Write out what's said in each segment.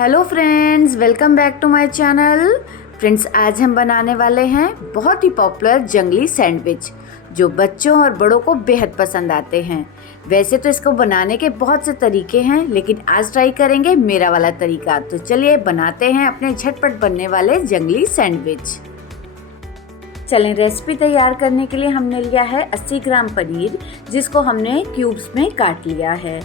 Hello friends, welcome back to my channel. Friends, आज हम बनाने वाले हैं बहुत ही पॉपुलर जंगली सैंडविच जो बच्चों और बड़ों को बेहद पसंद आते हैं। वैसे तो इसको बनाने के बहुत से तरीके हैं, लेकिन आज ट्राई करेंगे मेरा वाला तरीका। तो चलिए बनाते हैं अपने झटपट बनने वाले जंगली सैंडविच। चलें, रेसिपी तैयार करने के लिए हमने लिया है 80 ग्राम पनीर, जिसको हमने क्यूब्स में काट लिया है।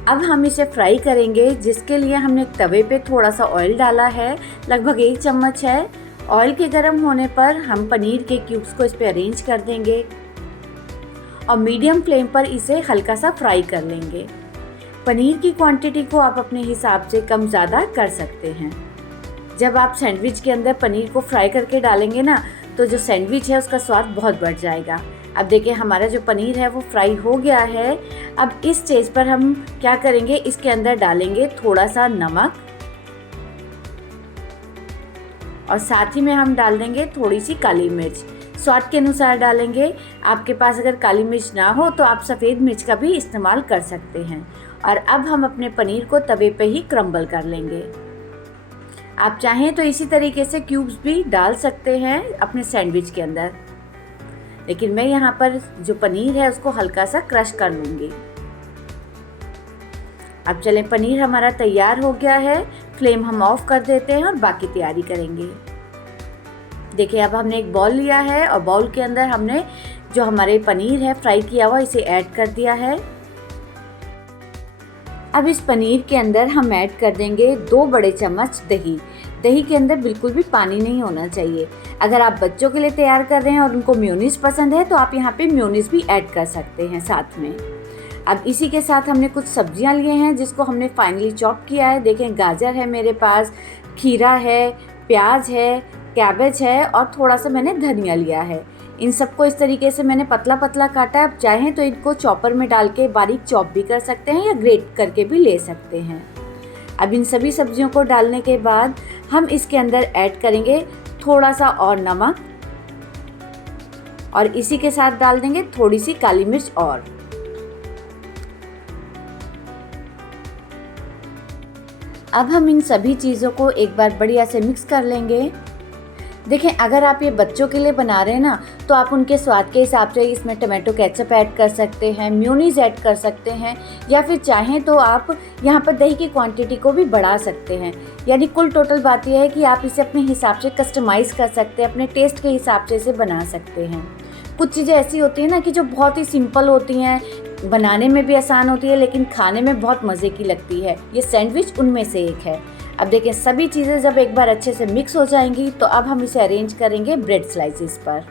अब हम इसे फ्राई करेंगे, जिसके लिए हमने तवे पे थोड़ा सा ऑयल डाला है, लगभग 1 चम्मच है। ऑयल के गर्म होने पर हम पनीर के क्यूब्स को इस पे अरेंज कर देंगे और मीडियम फ्लेम पर इसे हल्का सा फ्राई कर लेंगे। पनीर की क्वांटिटी को आप अपने हिसाब से कम ज़्यादा कर सकते हैं। जब आप सैंडविच के अंदर पनीर को फ्राई करके डालेंगे ना, तो जो सैंडविच है उसका स्वाद बहुत बढ़ जाएगा। अब देखिए, हमारा जो पनीर है वो फ्राई हो गया है। अब इस स्टेज पर हम क्या करेंगे, इसके अंदर डालेंगे थोड़ा सा नमक और साथ ही में हम डाल देंगे थोड़ी सी काली मिर्च। स्वाद के अनुसार डालेंगे। आपके पास अगर काली मिर्च ना हो तो आप सफ़ेद मिर्च का भी इस्तेमाल कर सकते हैं। और अब हम अपने पनीर को तवे पे ही क्रम्बल कर लेंगे। आप चाहें तो इसी तरीके से क्यूब्स भी डाल सकते हैं अपने सैंडविच के अंदर, लेकिन मैं यहाँ पर जो पनीर है उसको हल्का सा क्रश कर लूँगी। अब चलें, पनीर हमारा तैयार हो गया है। फ्लेम हम ऑफ कर देते हैं और बाकी तैयारी करेंगे। देखिए, अब हमने एक बाउल लिया है और बाउल के अंदर हमने जो हमारे पनीर है फ्राई किया हुआ, इसे ऐड कर दिया है। अब इस पनीर के अंदर हम ऐड कर देंगे 2 बड़े चम्मच दही। दही के अंदर बिल्कुल भी पानी नहीं होना चाहिए। अगर आप बच्चों के लिए तैयार कर रहे हैं और उनको मेयोनीज पसंद है तो आप यहाँ पे मेयोनीज भी ऐड कर सकते हैं साथ में। अब इसी के साथ हमने कुछ सब्जियाँ लिए हैं, जिसको हमने फाइनली चॉप किया है। देखें, गाजर है मेरे पास, खीरा है, प्याज है, कैबेज है और थोड़ा सा मैंने धनिया लिया है। इन सबको इस तरीके से मैंने पतला पतला काटा है। आप चाहें तो इनको चॉपर में डाल के बारीक चॉप भी कर सकते हैं या ग्रेट करके भी ले सकते हैं। अब इन सभी सब्जियों को डालने के बाद हम इसके अंदर ऐड करेंगे थोड़ा सा और नमक और इसी के साथ डाल देंगे थोड़ी सी काली मिर्च और। अब हम इन सभी चीज़ों को एक बार बढ़िया से मिक्स कर लेंगे। देखें, अगर आप ये बच्चों के लिए बना रहे हैं ना, तो आप उनके स्वाद के हिसाब से इसमें टमाटो केचप ऐड कर सकते हैं, मेयोनीज ऐड कर सकते हैं, या फिर चाहें तो आप यहाँ पर दही की क्वांटिटी को भी बढ़ा सकते हैं। यानी कुल टोटल बात यह है कि आप इसे अपने हिसाब से कस्टमाइज़ कर सकते हैं, अपने टेस्ट के हिसाब से इसे बना सकते हैं। कुछ चीज़ें ऐसी होती हैं ना कि जो बहुत ही सिंपल होती हैं, बनाने में भी आसान होती है, लेकिन खाने में बहुत मज़े की लगती है। ये सैंडविच उनमें से एक है। अब देखें, सभी चीज़ें जब एक बार अच्छे से मिक्स हो जाएंगी तो अब हम इसे अरेंज करेंगे ब्रेड स्लाइसेस पर।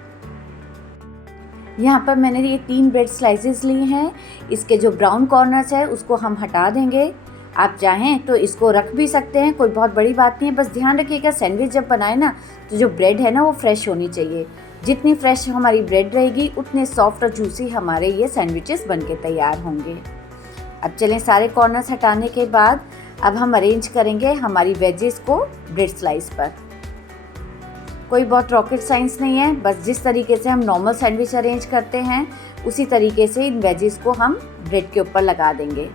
यहाँ पर मैंने ये 3 ब्रेड स्लाइसेस लिए हैं। इसके जो ब्राउन कॉर्नर्स है उसको हम हटा देंगे। आप चाहें तो इसको रख भी सकते हैं, कोई बहुत बड़ी बात नहीं है। बस ध्यान रखिएगा, सैंडविच जब बनाए ना, तो जो ब्रेड है ना वो फ्रेश होनी चाहिए। जितनी फ्रेश हमारी ब्रेड रहेगी उतने सॉफ्ट और जूसी हमारे ये सैंडविचेस बनके तैयार होंगे। अब चलें, सारे कॉर्नर्स हटाने के बाद अब हम अरेंज करेंगे हमारी वेजेस को ब्रेड स्लाइस पर। कोई बहुत रॉकेट साइंस नहीं है, बस जिस तरीके से हम नॉर्मल सैंडविच अरेंज करते हैं उसी तरीके से इन वेजेस को हम ब्रेड के ऊपर लगा देंगे।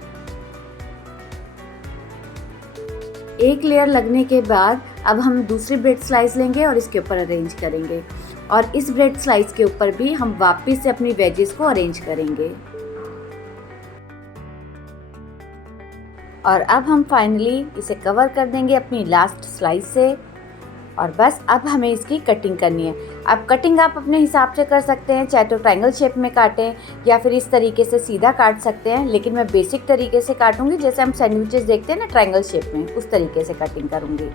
एक लेयर लगने के बाद अब हम दूसरी ब्रेड स्लाइस लेंगे और इसके ऊपर अरेंज करेंगे, और इस ब्रेड स्लाइस के ऊपर भी हम वापस से अपनी वेजेस को अरेंज करेंगे। और अब हम फाइनली इसे कवर कर देंगे अपनी लास्ट स्लाइस से, और बस अब हमें इसकी कटिंग करनी है। अब कटिंग आप अपने हिसाब से कर सकते हैं, चाहे तो ट्रायंगल शेप में काटें या फिर इस तरीके से सीधा काट सकते हैं, लेकिन मैं बेसिक तरीके से काटूंगी, जैसे हम सैंडविचेस देखते हैं ना ट्रायंगल शेप में, उस तरीके से कटिंग करूंगी।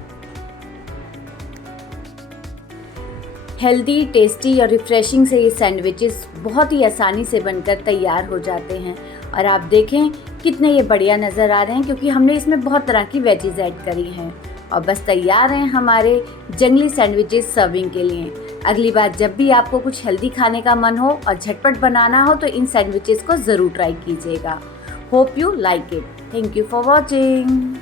हेल्दी, टेस्टी और रिफ्रेशिंग से ये सैंडविचेस बहुत ही आसानी से बनकर तैयार हो जाते हैं। और आप देखें कितने ये बढ़िया नज़र आ रहे हैं, क्योंकि हमने इसमें बहुत तरह की वेजेस ऐड करी हैं। और बस तैयार हैं हमारे जंगली सैंडविचेस सर्विंग के लिए। अगली बार जब भी आपको कुछ हेल्दी खाने का मन हो और झटपट बनाना हो तो इन सैंडविचेस को ज़रूर ट्राई कीजिएगा। Hope you like it. Thank you for watching.